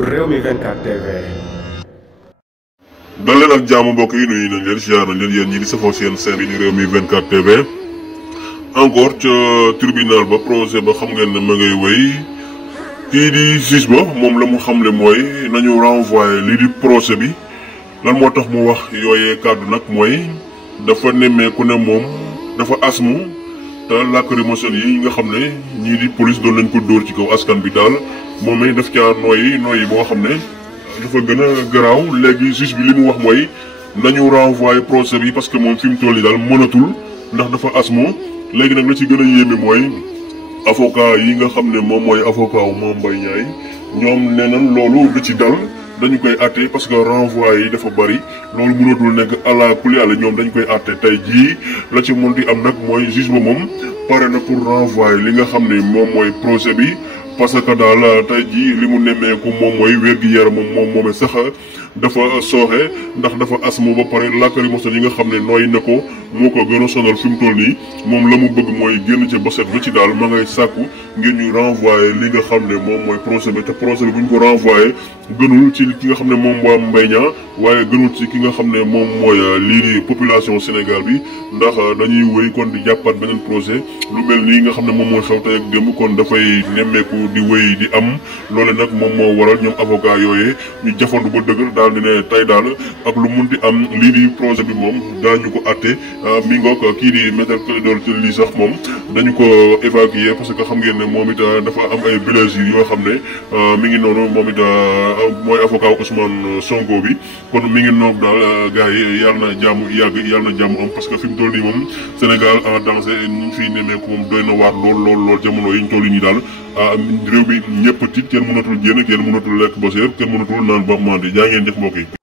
Rewmi 24 TV. dal leen ak jàmm mbokk yi nuyu nañ leen ziar nañ leen yéen ñi di safoo seen seen yi Rewmi 24 TV encore ca tribunal ba procès ba xam ngeen ne ma ngay wéy kii di juge ba moom la mu xamle mooy nañu renvoyer lii di procès bi lan moo tax mu wax yooyee kàddu nag mooy dafa nemmeeku ne moom dafa asmu te lacrymogène yi nga xam ne ñii di police doon nañ ko dóor ci kaw askan bi daal moom it daf caa nooyi boo xam ne dafa gën a garaaw léegi juge bi li mu wax mooy nañu renvoyer procès bi parce que moom fi mu toll nii daal mënatul ndax dafa asmo léegi nag la ci gën a yéeme mooy avocat yi nga xam ne moom mooy avocat wu Mame Mbaye Niang ñoom nee nañ loolu du ci dal dañu koy àtte parce que renvoi yi dafa bari loolu mënatul nekk àla kulli yàlla ñoom dañu koy àtte tey jii la ci mën di am nag mooy juge ba moom pare na pour renvoyer li nga xam ne moom mooy procès bi parce que daal tey jii li mu nemmeeku moom mooy wér-gi-yaram moom sax dafa sooxe ndax dafa asmo ba pare lacrymogène yi nga xam ne nooy na ko moo ko gën a sonal fi mu toll nii moom la mu bëgg mooy génn ci ba set ba ci daal ma ngay sàkku ngir ñu renvoyer li nga xam ne moom mooy procès bi te procès bi bu ñu ko renvoyer gënul ci ki nga xam ne moom waa Mbaye Niang waaye gënul ci ki nga xam ne moom mooy lii di population Sénégal bi ndax dañuy wéy kon di jàppaat beneen procès lu mel nii nga xam ne moom mooy xew tey ak démb kon dafay nemmeeku di wéy di am loole nag moom moo waral ñoom avocat yooyee ñu jafandu ba dëgër daal di ne tey daal ak lu munti am lii di projet bi moom daañu ko atte mi ngoog kii di maître Clédor Ciré sax moom dañu ko évacuer parce que xam ngeen ne moom it dafa am ay blessures yoo xam ne mi ngi noonu moom it mooy avocat Ousmane Sonko bi kon mi ngi noonu daal gars yi yàlla na jàmm yàgg yàlla na jàmm am parce que fi mu toll nii moom Sénégal en danger ñu fiy nemmeeku moom doy na waar lool jamono yi ñu toll nii daal réew mi ñëpp tiit kenn mënatul génn kenn mënatul lekk ba seer kenn mënatul naan ba mandi jaa ngeen jëf mbokk yi